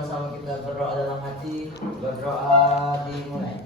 sama-sama kita berdoa dalam hati. Berdoa dimulai.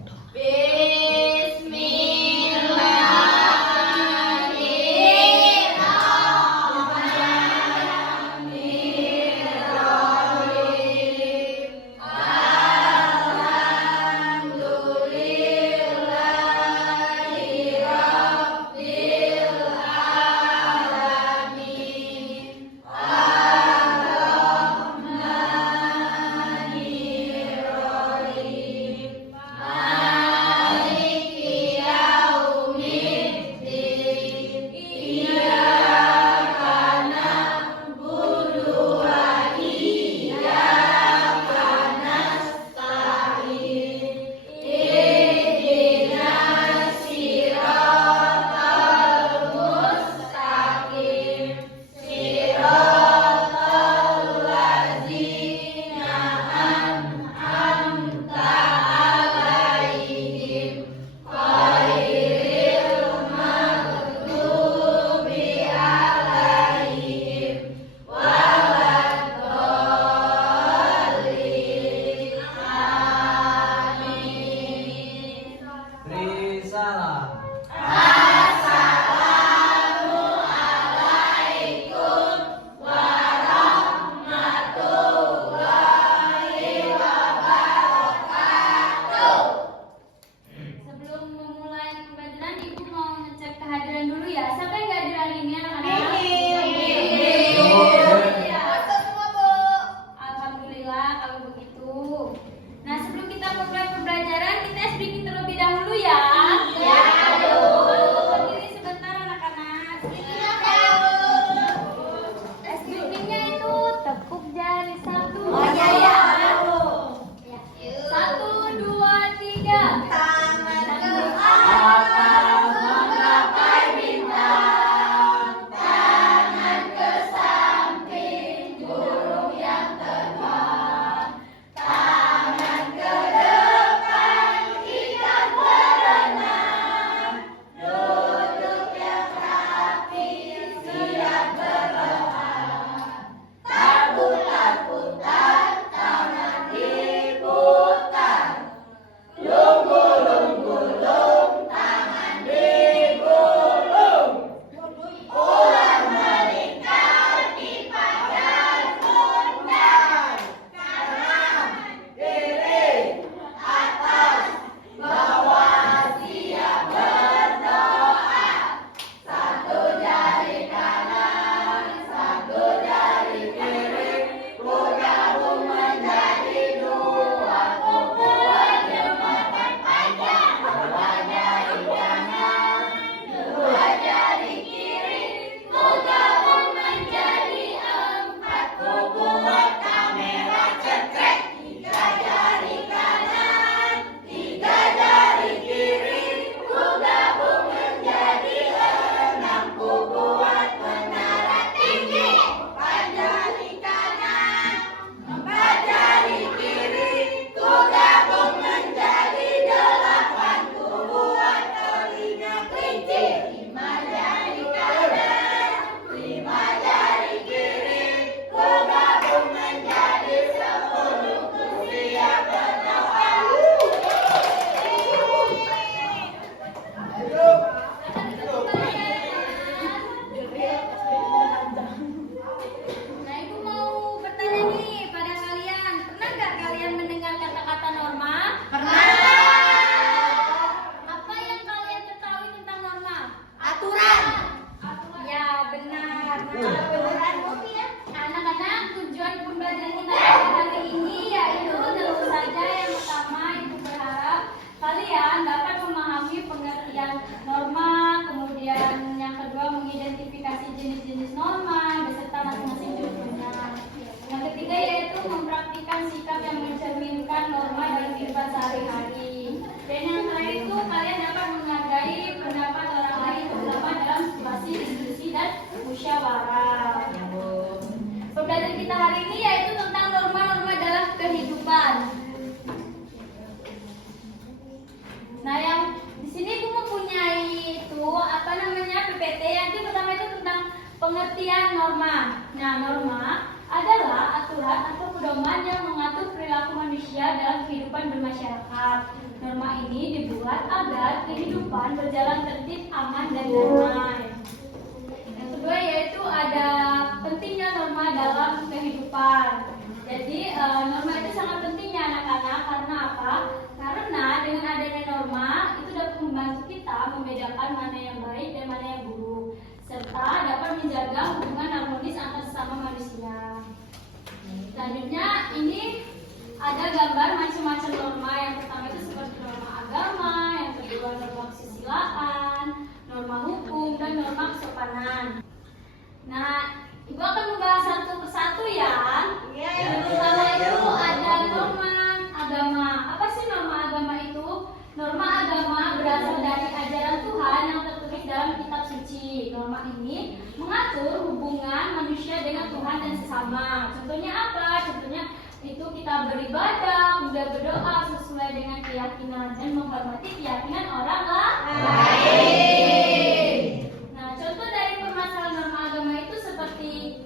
Pembelajaran kita hari ini yaitu tentang norma-norma dalam kehidupan. Nah, yang di sini aku mempunyai itu PPT. Yang pertama itu tentang pengertian norma. Nah, norma adalah aturan atau pedoman yang mengatur perilaku manusia dalam kehidupan bermasyarakat. Norma ini dibuat agar kehidupan berjalan tertib, aman, dan damai. Yang kedua yaitu ada pentingnya norma dalam kehidupan. Jadi norma itu sangat penting ya anak-anak. Karena apa? Karena dengan adanya norma itu dapat membantu kita membedakan mana yang baik dan mana yang buruk, serta dapat menjaga hubungan harmonis antar sesama manusia. Selanjutnya ini ada gambar macam-macam norma. Yang pertama itu seperti norma agama, yang kedua norma kesusilaan, norma hukum, dan norma kesopanan. Nah, Ibu akan membahas satu persatu ya. Yang pertama itu ada norma agama. Apa sih norma agama itu? Norma agama berasal dari ajaran Tuhan yang tertulis dalam kitab suci. Norma ini mengatur hubungan manusia dengan Tuhan dan sesama. Contohnya apa? Contohnya itu kita beribadah, kemudian berdoa sesuai dengan keyakinan dan menghormati keyakinan orang lain. Nah, contoh dari permasalahan norma agama itu seperti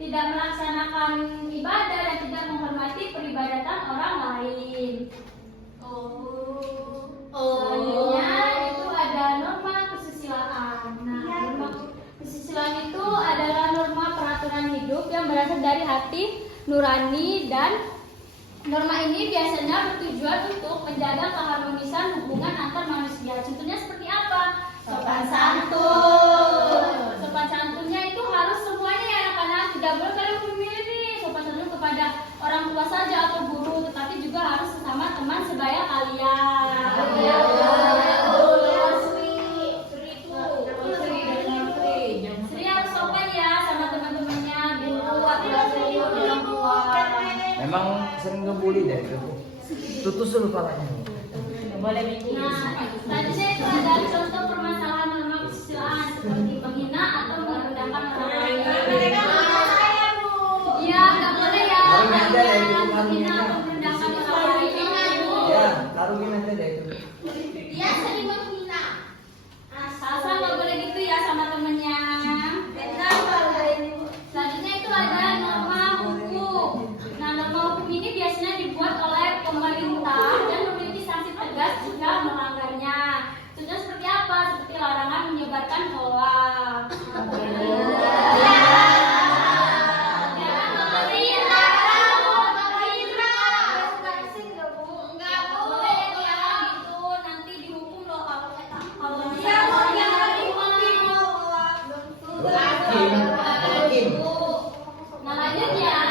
tidak melaksanakan ibadah dan tidak menghormati peribadatan orang lain. Selanjutnya itu ada norma kesusilaan. Nah, norma kesusilaan itu adalah norma peraturan hidup yang berasal dari hati nurani, dan norma ini biasanya bertujuan untuk menjaga keharmonisan hubungan antar manusia. Contohnya seperti apa? Sopan santun. Sopan santunnya itu harus semuanya ya anak-anak. Tidak boleh kalian memilih nih sopan santun kepada orang tua saja atau guru, tetapi juga harus sesama teman sebaya kalian. Sri harus sopan ya sama teman-temannya, guru atau orang tua. Memang sering ngebully deh itu. Tutus dulu palanya. Nah, selanjutnya itu ada contoh permasalahan norma kesusilaan seperti menghina atau merendahkan orang lain. Iya, nggak boleh ya. Menghina atau merendahkan orang lain. Ya, karungin aja deh itu. Dia sering menghina. Salsa nggak boleh gitu ya sama temennya. Selanjutnya itu ada norma hukum. Nah, norma hukum ini biasanya dibuat oleh pemerintah dan memiliki sanksi tegas jika melanggarnya. Contohnya seperti apa? Seperti larangan menyebarkan hoax. Nah, lanjut ya.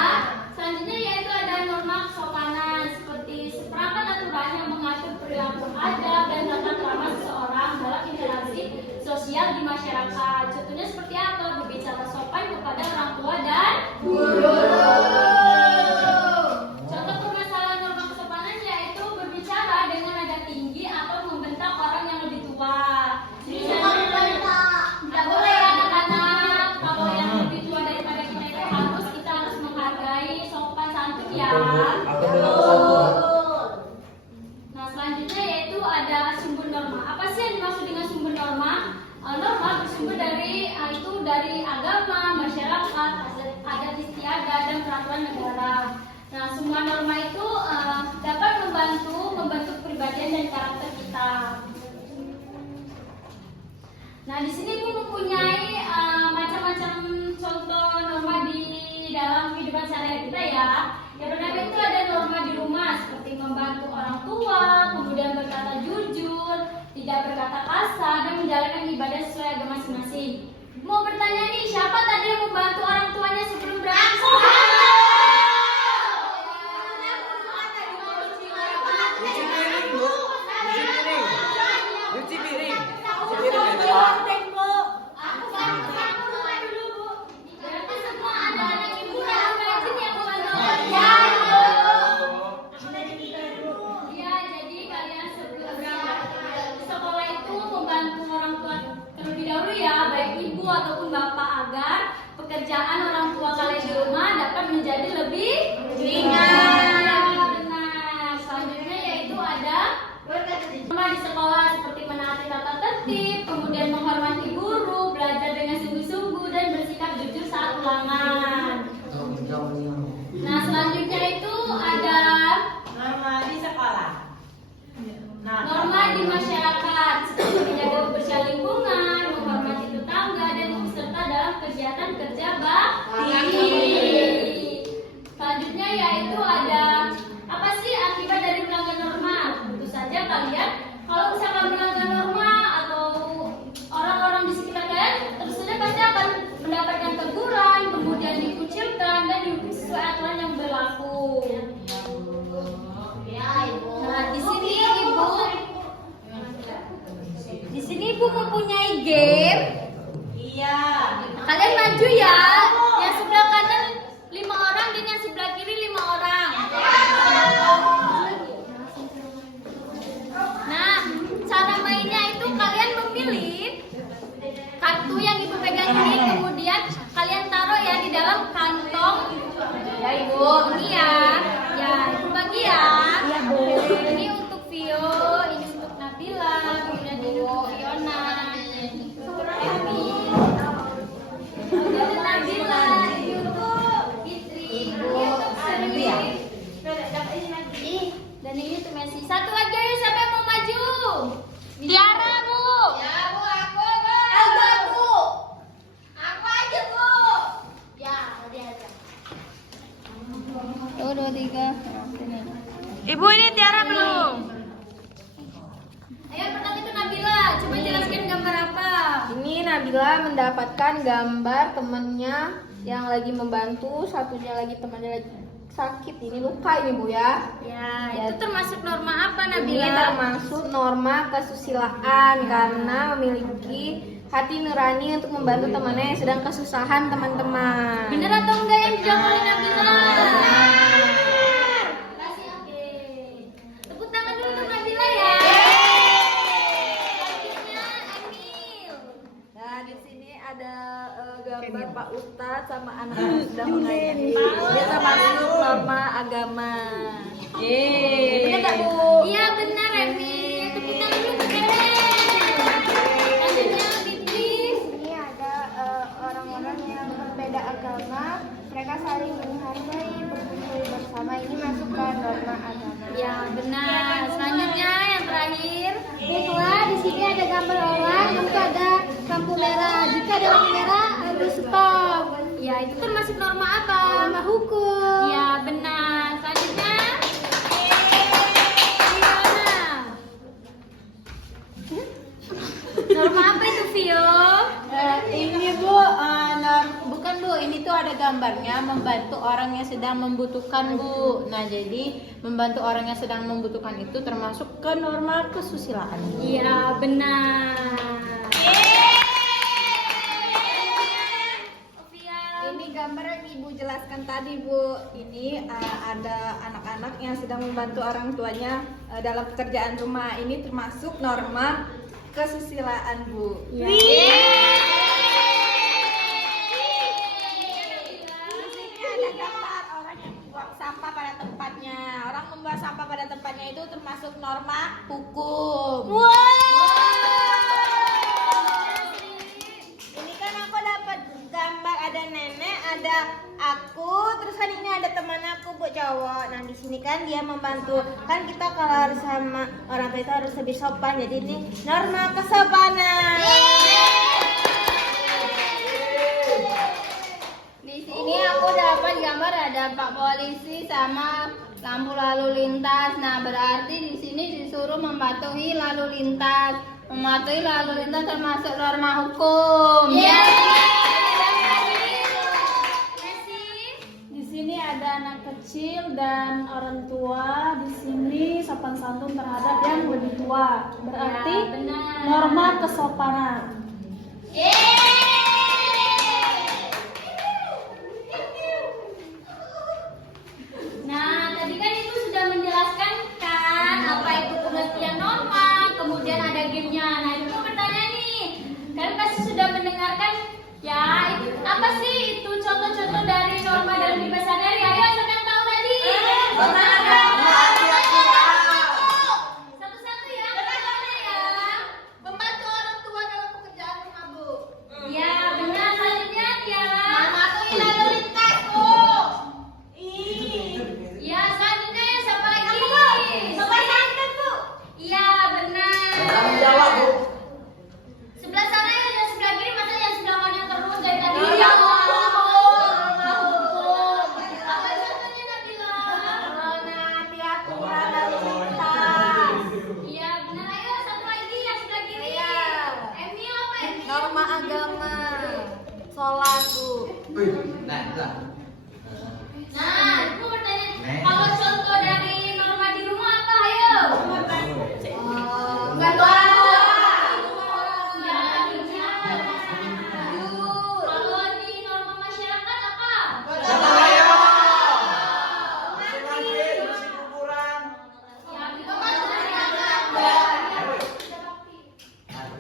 Selanjutnya yaitu ada norma kesopanan seperti seperangkat aturan yang mengatur perilaku adab dan tata krama seseorang dalam interaksi sosial di masyarakat. Contohnya seperti apa? Berbicara sopan kepada orang tua dan guru. Contoh permasalahan norma kesopanan yaitu berbicara dengan nada tinggi atau membentak orang yang lebih tua. Tidak boleh ya anak-anak. Kalau yang lebih tua daripada kita itu kita harus menghargai, sopan santun ya. Aku bilang satu. Nah, selanjutnya yaitu ada sumber norma. Apa sih yang dimaksud dengan sumber norma? Norma bersumber dari dari agama, masyarakat, adat istiadat, dan peraturan negara. Nah, semua norma itu dapat membentuk kepribadian dan karakter kita. Nah, di sini pun mempunyai macam-macam contoh norma di dalam kehidupan sehari-hari kita ya. Yang pertama itu ada norma di rumah seperti membantu orang tua, kemudian berkata jujur, tidak berkata kasar, dan menjalankan ibadah sesuai agama masing-masing. Mau bertanya nih, siapa tadi yang membantu orang tuanya sebelum berangkat? Cuci piring. Ya, jadi kalian sebelum berangkat ke sekolah itu membantu orang tua terlebih dahulu ya, baik ibu ataupun bapak, agar pekerjaan orang tua kalian di rumah dapat menjadi lebih ringan. Benar. Selanjutnya yaitu ada norma di sekolah seperti menaati tata tertib, kemudian menghormati guru, belajar dengan sungguh-sungguh, dan bersikap jujur saat ulangan. Nah, selanjutnya itu ada itu ada apa sih akibat dari melanggar norma? Tentu saja kalian kalau misalkan melanggar norma atau orang-orang di sekitar kalian tentu saja pasti akan mendapatkan teguran, kemudian dikucilkan dan dihukum sesuai aturan yang berlaku. Nah, di sini Ibu mempunyai game. Iya. Kalian maju ya. Yang sebelah kanan 5 orang dan yang sebelah kiri 5 orang. Nah, cara mainnya itu kalian memilih kartu yang Ibu pegang ini, kemudian kalian taruh ya di dalam kantong. Ya Ibu, ini ya. Ya, Ibu bagi ya. Iya, Bu. Ini untuk Vio, ini untuk Nabila, kemudian ini untuk Fiona. Emi. Untuk Nabila, ini untuk Fitri, ini untuk Sri. Dan ini untuk Messi. Satu lagi ayo, siapa yang mau maju? Tiara, Bu. Ya, Bu, aku, Bu. Aku. Aku aja, Bu. Ya, tadi aja. 1, 2, 3. Ibu ini Tiara belum? Ayo pertama itu Nabila, coba jelaskan gambar apa? Ini Nabila mendapatkan gambar temannya yang lagi membantu, satunya lagi temannya lagi sakit. Ini luka ini Bu ya. Ya, itu termasuk norma apa Ini Nabila? termasuk norma kesusilaan karena memiliki hati nurani untuk membantu temannya yang sedang kesusahan teman-teman. Bener atau enggak yang dijawab oleh Nabila? Kasih oke. Tepuk tangan dulu untuk Nabila ya. Selanjutnya Emil. Nah, di sini ada gambar Pak Ustadz sama anak yang sedang mengaji. Dia termasuk norma agama. Benar nggak Bu? Iya benar Emil. Tepuk tangan dulu untuk Emil. Selanjutnya Fitri. Ini ada orang-orang yang berbeda agama, mereka saling menghargai, berkumpul bersama. Ini masuk ke norma agama. Ya benar. Selanjutnya yang terakhir. Baiklah, di sini ada gambar orang, itu ada lampu merah. Jika ada lampu merah, harus stop. Ya itu termasuk norma apa? Norma hukum. Ya benar. Selanjutnya Fiona. Norma apa itu Vio? Ini Bu, bukan Bu, ini tuh ada gambarnya membantu orang yang sedang membutuhkan Bu. Nah jadi membantu orang yang sedang membutuhkan itu termasuk ke norma kesusilaan. Iya benar. Ini gambar yang Ibu jelaskan tadi Bu. Ini ada anak-anak yang sedang membantu orang tuanya dalam pekerjaan rumah. Ini termasuk norma kesusilaan Bu. Ya. Di sini ada gambar orang yang membuang sampah pada tempatnya. Orang membuang sampah pada tempatnya itu termasuk norma hukum. Ini kan aku dapat gambar ada nenek, ada aku, terus kan ini ada teman aku Bu cowok. Nah di sini kan dia membantu. Kan kita kalau harus sama orang tua itu harus lebih sopan. Jadi ini norma kesopanan. Di sini aku dapat gambar ada Pak Polisi sama lampu lalu lintas. Nah, berarti di sini disuruh mematuhi lalu lintas. Mematuhi lalu lintas termasuk norma hukum. Di sini ada anak kecil dan orang tua. Di sini sopan santun terhadap yang lebih tua. Berarti Ya, benar. norma kesopanan. Nah, tadi kan itu sudah menjelaskan kan apa itu pengertian norma, kemudian ada gamenya. Nah, itu pertanyaan nih. Kalian pasti sudah mendengarkan ya, itu apa sih itu contoh-contoh dari norma dalam kehidupan sehari-hari? Ayo, siapa yang tahu tadi? Satu-satu ya, pertama ya. Membantu orang tua dalam pekerjaan rumah Bu. Nah, Nah, aku bertanya, Nek. kalau contoh dari norma di rumah apa, ayo? Bukan orang tua. Ya, artinya. Kalau di norma masyarakat apa?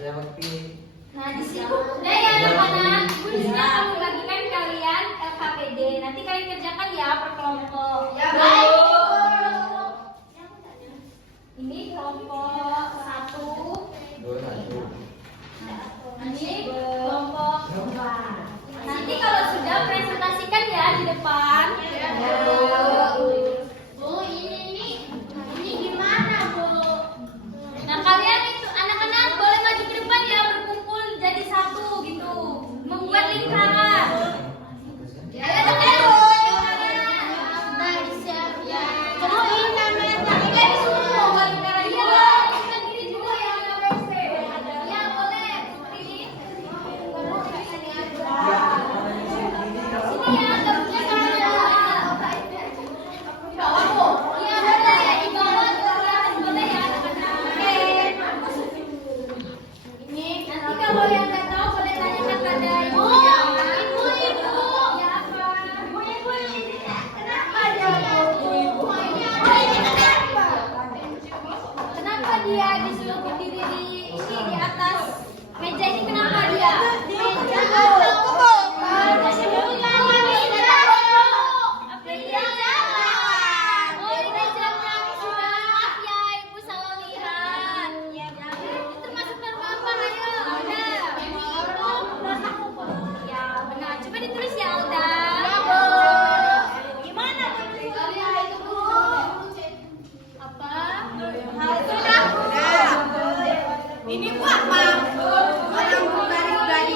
Ya, itu Nah, di sini, udah ya anak-anak, ibu di sini akan membagikan kalian LKPD. Nanti kalian kerjakan ya per kelompok. Ya, baik. Ini kelompok 1, ini kelompok 2. Nanti kalau sudah presentasikan ya di depan. Bu, ini gimana, Bu? Nah, kalian itu anak-anak boleh maju ke depan ya, berkumpul jadi satu gitu. Membuat lingkaran. Ya, Nanti kalau yang nggak tahu boleh tanyakan pada ibu. Ibu. Ya apa? Kenapa dia Kenapa dia disuruh berdiri di atas meja ini? Kenapa dia? Ini Bu apa? Orang pribadi.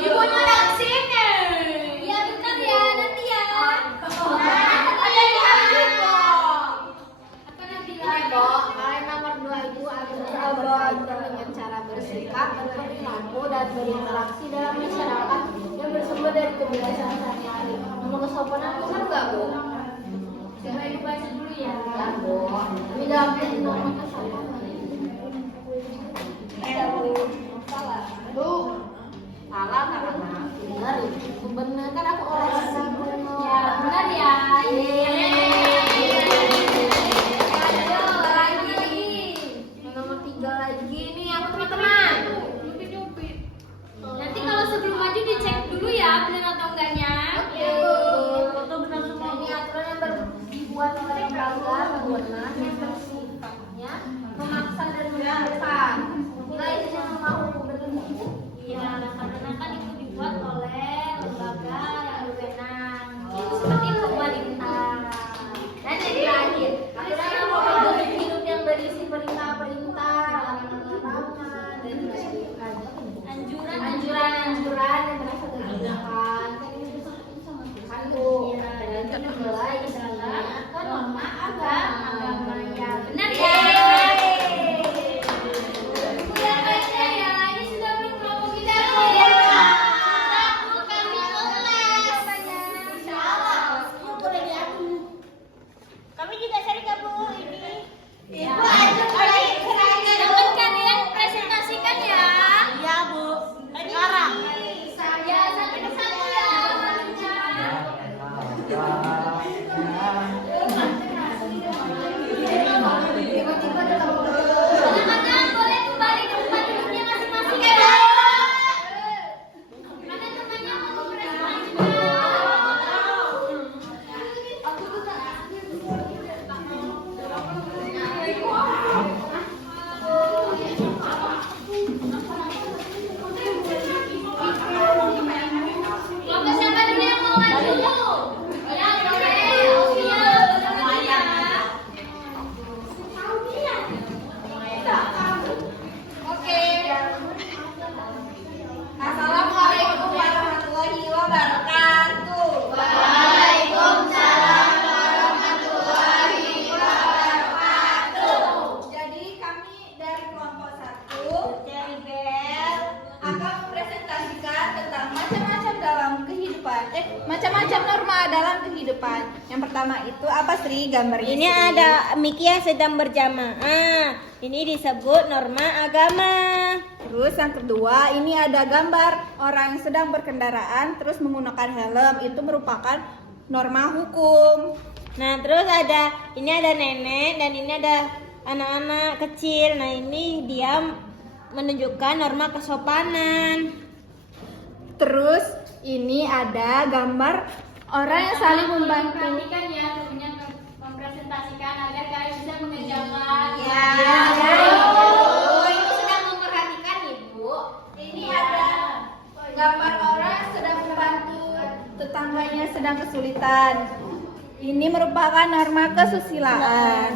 Ibunya langsingnya. Ya bentar ya, nanti ya. Ada di Ibu. Apa nanti Ibu, kalian nomor 2 itu adalah dengan cara bersikap, berperilaku, dan berinteraksi dalam masyarakat yang bersumber dari kebiasaan sehari-hari. Nomor kesopanan benar nggak, Bu? Coba ibu baca dulu ya. Ya, Bu. Ini dalam norma kesopanan. Bu, salah karena benar. Benar kan aku orang Ya benar ya. Ayo lagi. nomor 3 lagi nih aku teman-teman. Nanti kalau sebelum maju dicek dulu ya benar atau enggaknya. Itu benar semua. Ini aturan yang dibuat oleh lembaga berwenang yang bersifatnya memaksa dan menentukan. Nilai itu yang mau bertentu. Iya, karena kan itu dibuat oleh lembaga yang berwenang. Itu seperti pemerintah. Dan yang terakhir, aturan yang mau hidup yang berisi perintah-perintah, larangan-larangan, dan anjuran yang berasal dari Tuhan. Kan Bu, dan itu mulai isinya ke norma agama ya. Benar ya. Udah baca ya. Ini sudah berapa kita ya? Kami juga sering Bu ini. Ibu dapat kalian presentasikan ya. Iya Bu. Sekarang. Ya satu persatu ya. Anak-anak boleh kembali ke tempat duduknya masing-masing ya. Mana temannya mau Kelompok siapa dulu yang mau maju? Ya, dalam kehidupan. Yang pertama itu apa Sri gambarnya? Ini Sri? ada Miki yang sedang berjamaah. Ini disebut norma agama. Terus yang kedua ini ada gambar orang yang sedang berkendaraan terus menggunakan helm. Itu merupakan norma hukum. Nah, terus ini ada nenek dan ini ada anak-anak kecil. Nah, ini dia menunjukkan norma kesopanan. Terus ini ada gambar orang yang saling membantu. Perhatikan ya, tentunya mempresentasikan agar kalian bisa mengerjakan. Ya. Ini sedang memperhatikan Ibu. Ini ada Gambar orang yang sedang membantu tetangganya sedang kesulitan. Ini merupakan norma kesusilaan.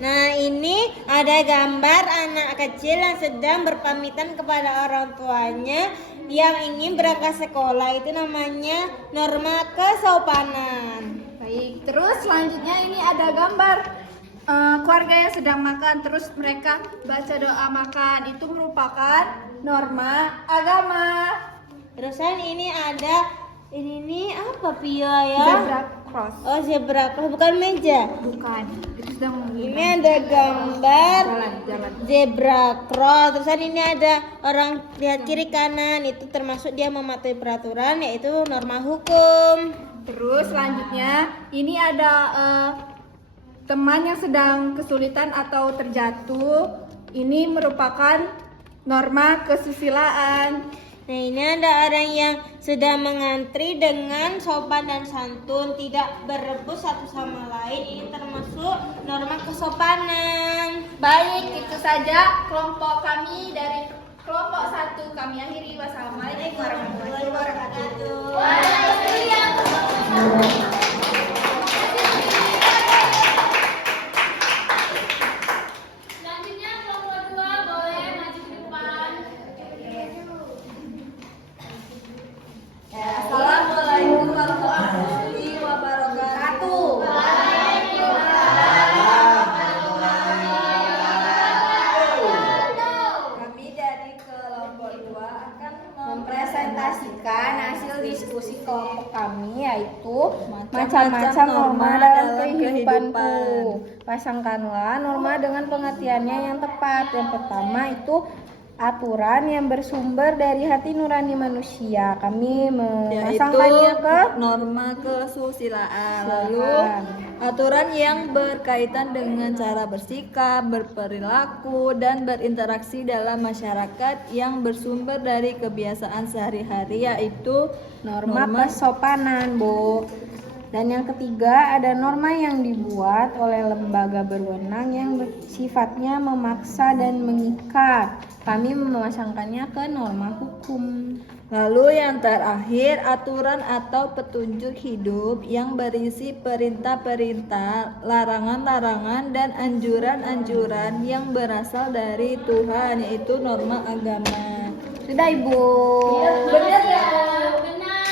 Nah, ini ada gambar anak kecil yang sedang berpamitan kepada orang tuanya yang ingin berangkat sekolah. Itu namanya norma kesopanan. Baik, terus selanjutnya ini ada gambar keluarga yang sedang makan terus mereka baca doa makan. Itu merupakan norma agama. Terusan ini ada ini apa Pia ya? Zebra cross. Oh, zebra cross, bukan meja. Bukan. Itu sedang Ini ada gambar jalan. zebra cross. Terusan ini ada orang lihat kiri kanan. Itu termasuk dia mematuhi peraturan, yaitu norma hukum. Terus selanjutnya ini ada teman yang sedang kesulitan atau terjatuh. Ini merupakan norma kesusilaan. Nah, ini ada orang yang sedang mengantri dengan sopan dan santun, tidak berebut satu sama lain. Ini termasuk norma kesopanan. Baik, itu saja kelompok kami dari kelompok 1 kami akhiri. Wassalamualaikum warahmatullahi wabarakatuh. Selanjutnya kelompok 2 boleh maju ke depan. Assalamualaikum warahmatullahi wabarakatuh. Kami dari kelompok 2 akan mempresentasikan hasil diskusi kelompok kami, yaitu macam-macam norma dalam kehidupanku. Pasangkanlah norma dengan pengertiannya yang tepat. Yang pertama itu aturan yang bersumber dari hati nurani manusia. Kami memasangkannya ke norma kesusilaan. Lalu aturan yang berkaitan dengan cara bersikap, berperilaku, dan berinteraksi dalam masyarakat yang bersumber dari kebiasaan sehari-hari, yaitu norma kesopanan, Bu. Dan yang ketiga ada norma yang dibuat oleh lembaga berwenang yang sifatnya memaksa dan mengikat. Kami memasangkannya ke norma hukum. Lalu yang terakhir, aturan atau petunjuk hidup yang berisi perintah-perintah, larangan-larangan, dan anjuran-anjuran yang berasal dari Tuhan, yaitu norma agama. Sudah, Ibu. Benar ya? Benar.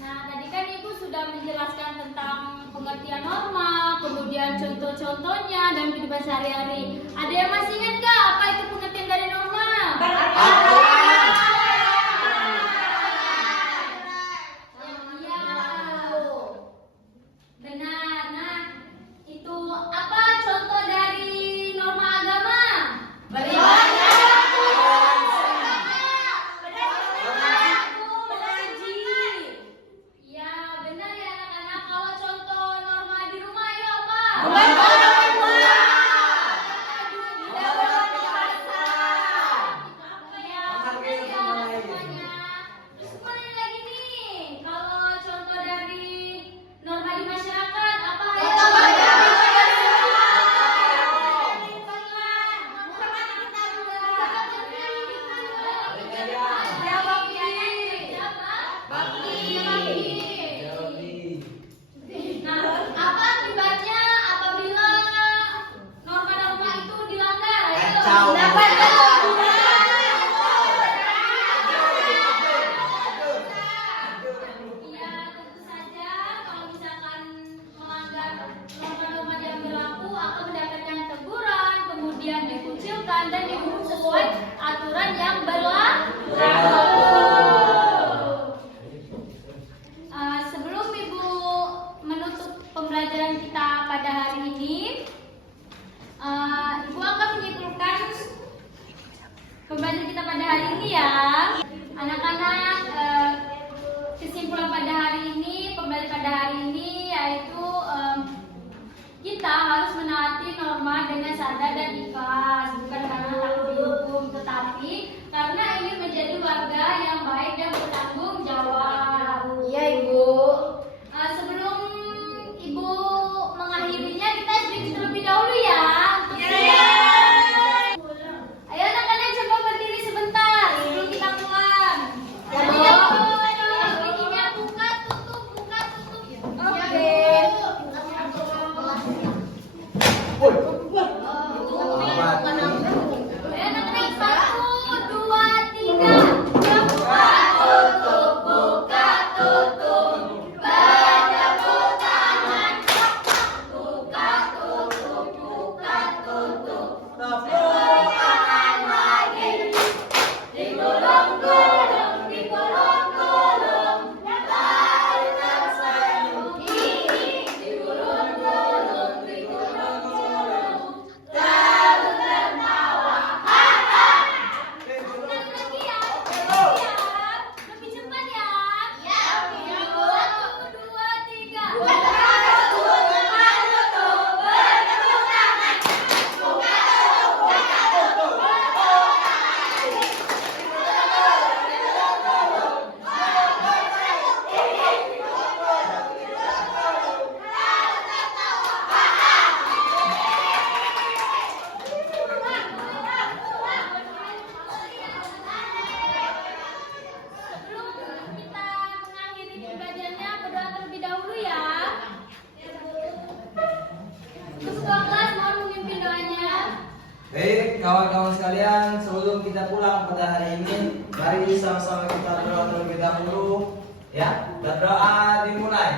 Nah, tadi kan Ibu sudah menjelaskan tentang pengertian norma, kemudian contoh-contohnya dan kehidupan sehari-hari. Ada yang masih ingat nggak apa itu pengertian dari norma? Iya. Benar. Nah, itu apa contoh kita harus menaati norma dengan sadar dan ikhlas, bukan karena takut dihukum, tetapi karena ingin menjadi warga yang baik dan bertanggung jawab. Iya, Ibu. Sebelum Ibu mengakhirinya, kita sedikit terlebih dahulu ya. Ayo anak-anak coba berdiri sebentar sebelum kita pulang. Ya, Bu. Pintunya buka tutup. Oke. Ayo anak-anak, 1, 2, 3. Buka tutup. Bertepuk tangan. Buka tutup. Tepuk tangan lagi. Digulung-gulung. Lalu tersenyum. Digulung-gulung. Lalu tertawa. Lagi ya. Lebih cepat ya. 1, 2, 3. Buka tutup. Bertepuk tangan. Buka tutup. Sebelum kita mengakhiri pembelajarannya, berdoa terlebih dahulu ya. Ketua kelas mohon memimpin doanya. Baik, kawan-kawan sekalian, sebelum kita pulang pada hari ini, mari sama-sama kita berdoa terlebih dahulu. Ya, berdoa dimulai.